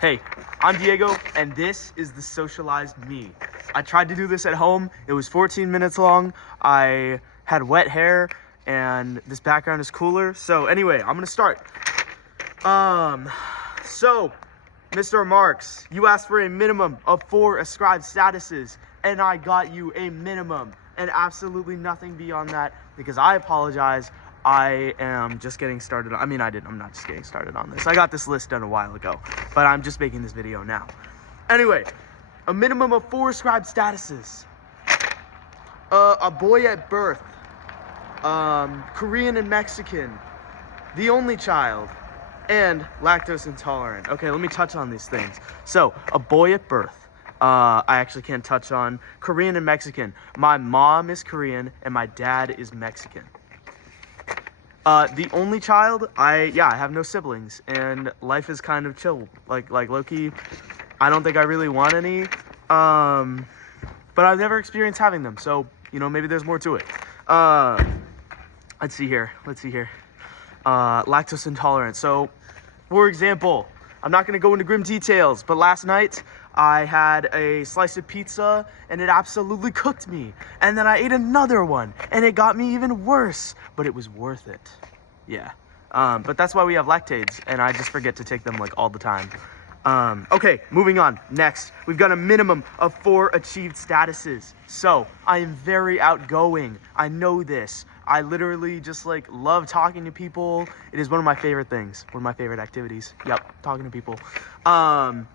Hey, I'm Diego, and this is the socialized me. I tried to do this at home. It was 14 minutes long. I had wet hair, and this background is cooler. So anyway, I'm gonna start. So, Mr. Marks, you asked for a minimum of 4 ascribed statuses, and I got you a minimum, and absolutely nothing beyond that, because I apologize. I am just getting started. I'm not just getting started on this. I got this list done a while ago, but I'm just making this video now. Anyway, a minimum of 4 ascribed statuses. A boy at birth, Korean and Mexican, the only child, and lactose intolerant. Okay, let me touch on these things. So, a boy at birth. I actually can't touch on Korean and Mexican. My mom is Korean and my dad is Mexican. The only child, I have no siblings, and life is kind of chill. Like low-key, I don't think I really want any, but I've never experienced having them, so, maybe there's more to it. Let's see here. Lactose intolerant. So, for example, I'm not going to go into grim details, but last night, I had a slice of pizza, and it absolutely cooked me. And then I ate another one, and it got me even worse, but it was worth it. Yeah. But that's why we have Lactaid, and I just forget to take them, all the time. Okay, moving on. Next, we've got a minimum of 4 achieved statuses. So, I am very outgoing. I know this. I literally just, love talking to people. It is one of my favorite things. One of my favorite activities. Yep, talking to people.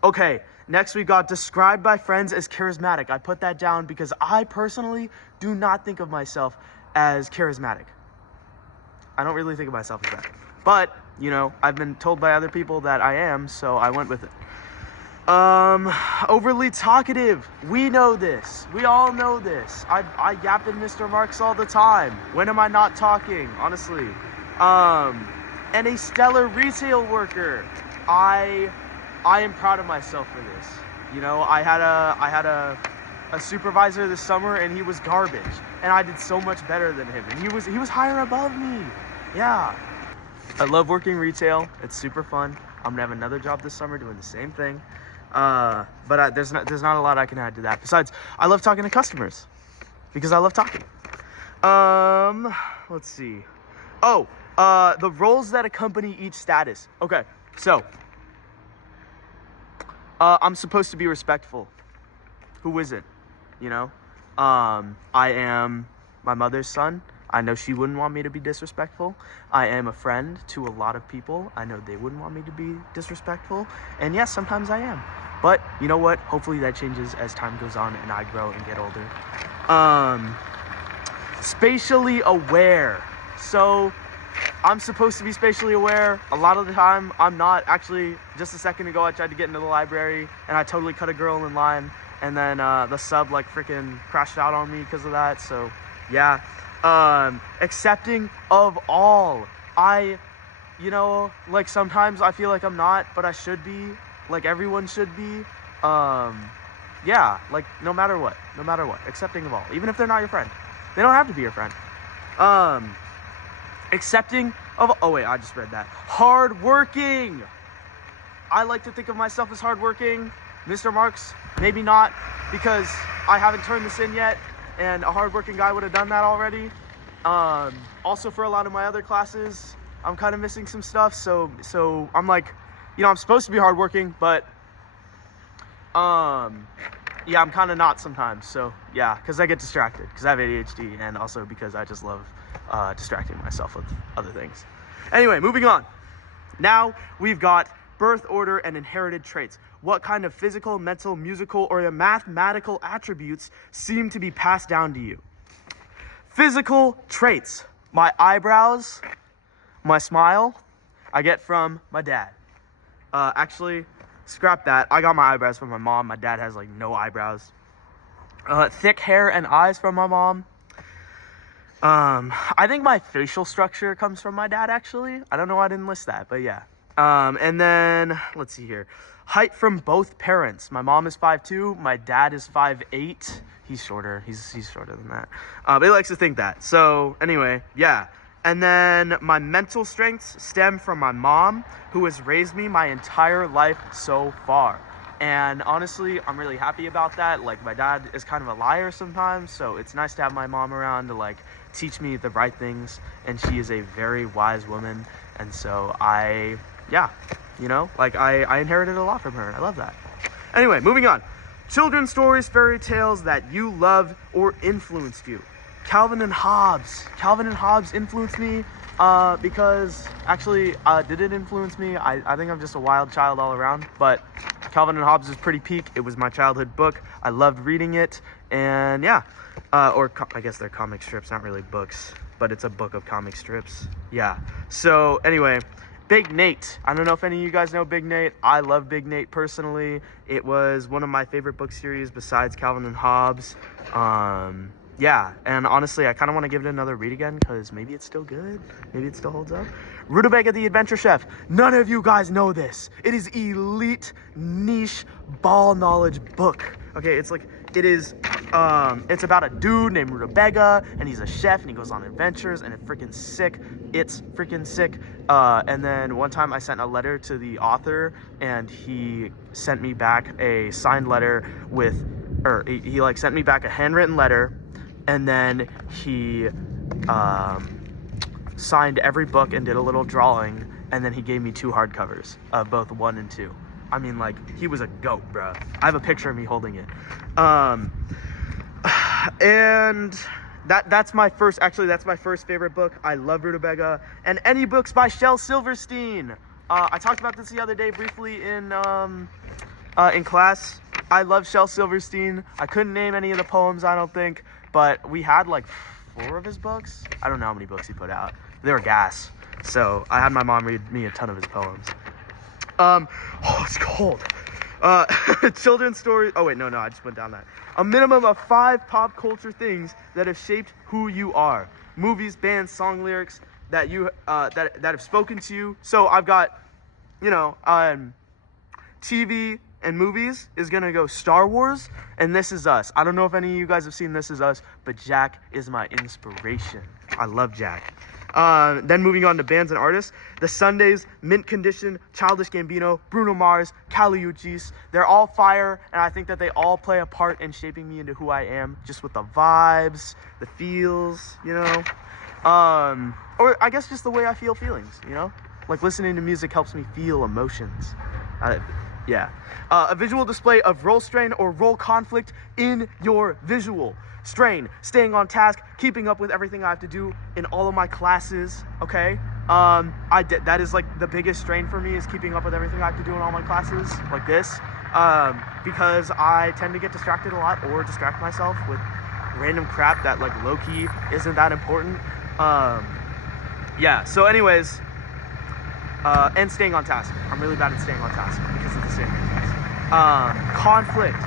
Okay, next we got described by friends as charismatic. I put that down because I personally do not think of myself as charismatic. I don't really think of myself as that. But, I've been told by other people that I am, so I went with it. Overly talkative. We know this. We all know this. I yap at Mr. Marks all the time. When am I not talking? Honestly. And a stellar retail worker. I am proud of myself for this. I had a supervisor this summer, and he was garbage, and I did so much better than him, and he was higher above me. Yeah. I love working retail. It's super fun. I'm gonna have another job this summer doing the same thing. But there's not a lot I can add to that. Besides, I love talking to customers because I love talking. Let's see. Oh, the roles that accompany each status. Okay, so I'm supposed to be respectful. Who isn't? I am my mother's son. I know she wouldn't want me to be disrespectful. I am a friend to a lot of people. I know they wouldn't want me to be disrespectful. And yes, sometimes I am. But you know what? Hopefully that changes as time goes on and I grow and get older. Spatially aware. So I'm supposed to be spatially aware. A lot of the time I'm not. Actually, just a second ago I tried to get into the library and I totally cut a girl in line. And then the sub freaking crashed out on me because of that. So yeah. Accepting of all. Sometimes I feel like I'm not, but I should be. Everyone should be. Yeah, no matter what, accepting of all, even if they're not your friend. They don't have to be your friend. Accepting of, oh wait, I just read that. Hardworking. I like to think of myself as hardworking. Mr. Marks, maybe not, because I haven't turned this in yet. And a hardworking guy would have done that already. Also for a lot of my other classes, I'm kind of missing some stuff. So I'm I'm supposed to be hardworking, but yeah, I'm kind of not sometimes. So yeah, because I get distracted because I have ADHD, and also because I just love distracting myself with other things. Anyway, moving on. Now we've got birth order and inherited traits. What kind of physical, mental, musical, or mathematical attributes seem to be passed down to you? Physical traits. My eyebrows, my smile, I get from my dad. Actually, scrap that. I got my eyebrows from my mom. My dad has no eyebrows. Thick hair and eyes from my mom. I think my facial structure comes from my dad, actually. I don't know why I didn't list that, but yeah. And then, let's see here. Height from both parents. My mom is 5'2", my dad is 5'8". He's shorter. He's shorter than that. But he likes to think that. So, anyway, yeah. And then my mental strengths stem from my mom, who has raised me my entire life so far. And honestly, I'm really happy about that. Like, my dad is kind of a liar sometimes, so it's nice to have my mom around to like teach me the right things. And she is a very wise woman. And so I inherited a lot from her, and I love that. Anyway, moving on. Children's stories, fairy tales that you loved or influenced you. Calvin and Hobbes. Calvin and Hobbes influenced me because actually, did it influence me? I think I'm just a wild child all around, but Calvin and Hobbes is pretty peak. It was my childhood book. I loved reading it, and yeah. I guess they're comic strips, not really books, but it's a book of comic strips. Yeah. So anyway, Big Nate. I don't know if any of you guys know Big Nate. I love Big Nate personally. It was one of my favorite book series besides Calvin and Hobbes. Yeah, and honestly, I kind of want to give it another read again because maybe it's still good. Maybe it still holds up. Rutabaga the Adventure Chef. None of you guys know this. It is elite niche ball knowledge book. Okay, it's about a dude named Rutabaga, and he's a chef, and he goes on adventures, and it's freaking sick. It's freaking sick. And then one time I sent a letter to the author, and he sent me back a signed letter he sent me back a handwritten letter, and then he signed every book and did a little drawing, and then he gave me 2 hardcovers of both 1 and 2. I mean, like, he was a goat, bro. I have a picture of me holding it. And that's my first favorite book. I love Rutabaga. And any books by Shel Silverstein. I talked about this the other day briefly in class. I love Shel Silverstein. I couldn't name any of the poems, I don't think, but we had like 4 of his books. I don't know how many books he put out. They were gas. So I had my mom read me a ton of his poems. It's cold. Children's stories. Oh wait, no, I just went down that. A minimum of 5 pop culture things that have shaped who you are. Movies, bands, song lyrics that you that have spoken to you. So I've got, TV and movies is gonna go Star Wars and This Is Us. I don't know if any of you guys have seen This Is Us, but Jack is my inspiration. I love Jack. Then moving on to bands and artists, The Sundays, Mint Condition, Childish Gambino, Bruno Mars, Kali Uchis. They're all fire, and I think that they all play a part in shaping me into who I am, just with the vibes, the feels, or I guess just the way I feel feelings, like listening to music helps me feel emotions. Yeah. A visual display of role strain or role conflict in your visual. Strain, staying on task, keeping up with everything I have to do in all of my classes, okay? That is like the biggest strain for me, is keeping up with everything I have to do in all my classes, like this, because I tend to get distracted a lot or distract myself with random crap that like low-key isn't that important. Yeah, so anyways, and staying on task. I'm really bad at staying on task because of the same things. Conflict.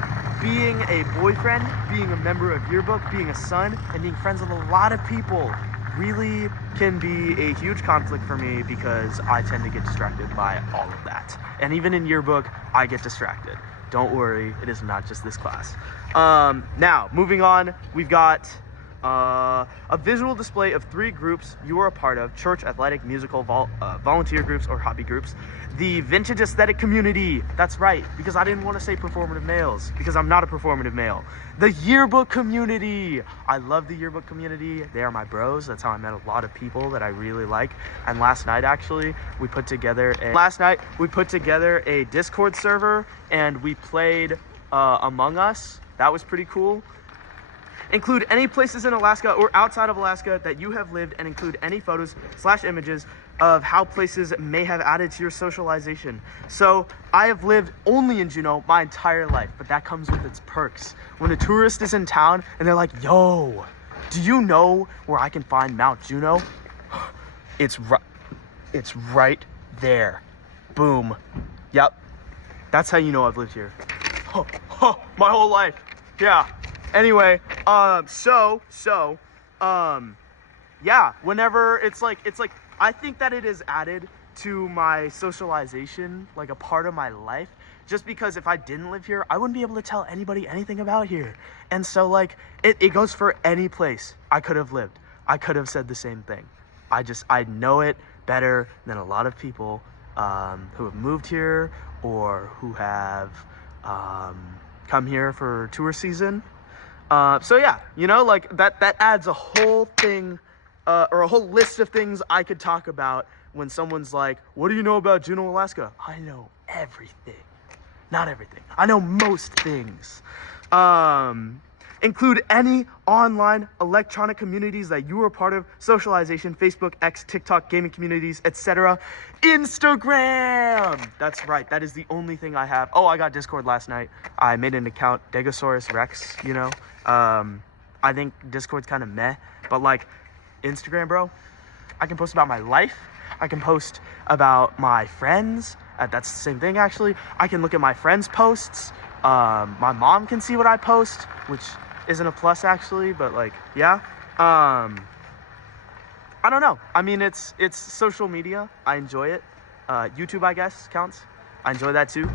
Being a boyfriend, being a member of yearbook, being a son, and being friends with a lot of people really can be a huge conflict for me because I tend to get distracted by all of that. And even in yearbook, I get distracted. Don't worry, it is not just this class. Now, moving on, we've got a visual display of 3 groups you are a part of: church, athletic, musical, volunteer groups, or hobby groups. The vintage aesthetic community. That's right, because I didn't want to say performative males, because I'm not a performative male. The yearbook community. I love the yearbook community. They are my bros. That's how I met a lot of people that I really like. And last night, actually, we put together a Discord server, and we played Among Us. That was pretty cool. Include any places in Alaska or outside of Alaska that you have lived, and include any photos/images of how places may have added to your socialization. So I have lived only in Juneau my entire life, but that comes with its perks. When a tourist is in town and they're like, yo, do you know where I can find Mount Juneau? It's right there. Boom. Yep. That's how you know I've lived here. My whole life. Yeah. Anyway, yeah, whenever it's like, I think that it is added to my socialization, like a part of my life, just because if I didn't live here, I wouldn't be able to tell anybody anything about here. And so like, it goes for any place I could have lived. I could have said the same thing. I know it better than a lot of people who have moved here or who have come here for tour season. So yeah, you know, like that adds a whole thing or a whole list of things I could talk about when someone's like, what do you know about Juneau, Alaska? I know everything. Not everything. I know most things. Include any online electronic communities that you are part of, socialization, Facebook, X, TikTok, gaming communities, etc. Instagram! That's right, that is the only thing I have. Oh, I got Discord last night. I made an account, Degosaurus Rex, you know. I think Discord's kind of meh, but like Instagram, bro, I can post about my life. I can post about my friends. That's the same thing, actually. I can look at my friends' posts. My mom can see what I post, which isn't a plus, actually, but like, yeah. I don't know. I mean, it's social media. I enjoy it. YouTube, I guess, counts. I enjoy that too.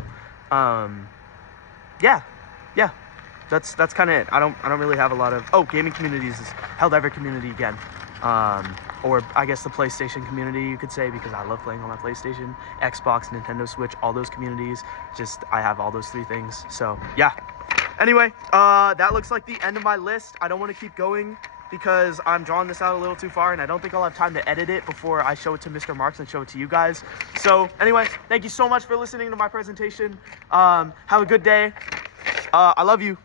Yeah. That's kind of it. I don't really have a lot of. Oh, gaming communities is Helldivers community again. Or I guess the PlayStation community, you could say, because I love playing on my PlayStation, Xbox, Nintendo Switch, all those communities. Just, I have all those 3 things. So, yeah. Anyway, that looks like the end of my list. I don't want to keep going because I'm drawing this out a little too far, and I don't think I'll have time to edit it before I show it to Mr. Marks and show it to you guys. So, anyway, thank you so much for listening to my presentation. Have a good day. I love you.